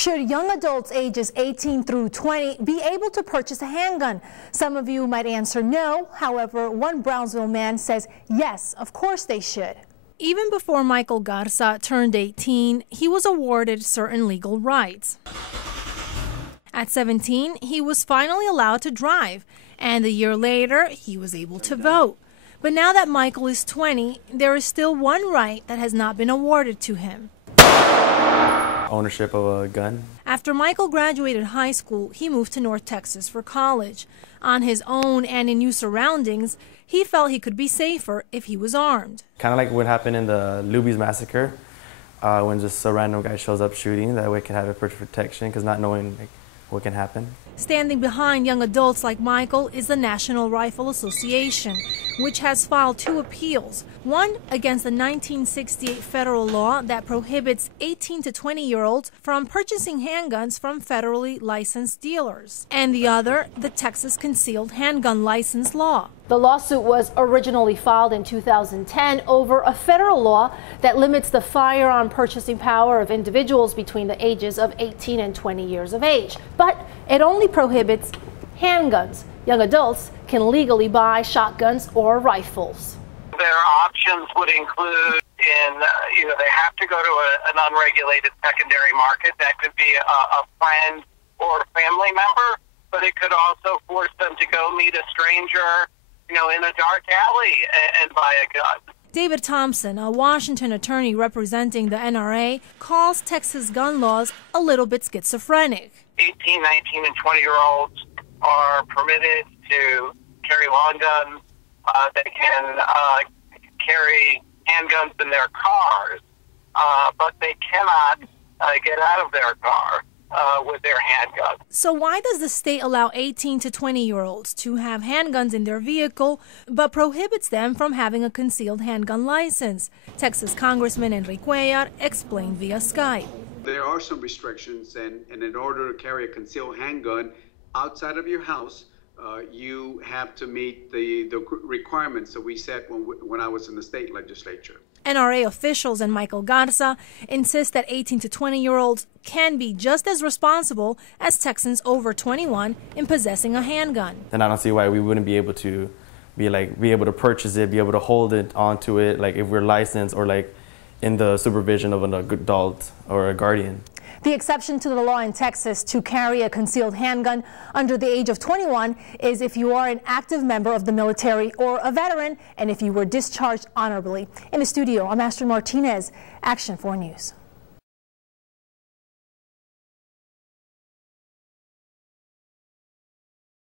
Should young adults ages 18 through 20 be able to purchase a handgun? Some of you might answer no. However, one Brownsville man says yes, of course they should. Even before Michael Garza turned 18, he was awarded certain legal rights. At 17, he was finally allowed to drive, and a year later, he was able to vote. But now that Michael is 20, there is still one right that has not been awarded to him. Ownership of a gun. After Michael graduated high school, he moved to North Texas for college. On his own and in new surroundings, he felt he could be safer if he was armed. Kind of like what happened in the Luby's massacre, when just a random guy shows up shooting. That way it can have a protection, because not knowing what can happen. Standing behind young adults like Michael is the National Rifle Association, which has filed 2 appeals. One against the 1968 federal law that prohibits 18 to 20-year-olds from purchasing handguns from federally licensed dealers, and the other, the Texas Concealed Handgun License Law. The lawsuit was originally filed in 2010 over a federal law that limits the firearm purchasing power of individuals between the ages of 18 and 20 years of age. But it only prohibits handguns. Young adults can legally buy shotguns or rifles. Their options would include they have to go to an unregulated secondary market. That could be a friend or a family member, but it could also force them to go meet a stranger, in a dark alley and buy a gun. David Thompson, a Washington attorney representing the NRA, calls Texas gun laws a little bit schizophrenic. 18, 19, and 20-year-olds are permitted to carry long guns. They can carry handguns in their cars, but they cannot get out of their car with their handgun. So why does the state allow 18 to 20-year-olds to have handguns in their vehicle, but prohibits them from having a concealed handgun license? Texas Congressman Enrique Cuellar explained via Skype. There are some restrictions, and in order to carry a concealed handgun outside of your house, you have to meet the requirements that we set when I was in the state legislature. NRA officials and Michael Garza insist that 18 to 20-year-olds can be just as responsible as Texans over 21 in possessing a handgun. And I don't see why we wouldn't be able to be able to purchase it, be able to hold it onto it, if we're licensed or in the supervision of an adult or a guardian. The exception to the law in Texas to carry a concealed handgun under the age of 21 is if you are an active member of the military or a veteran, and if you were discharged honorably. In the studio, I'm Astrid Martinez, Action 4 News.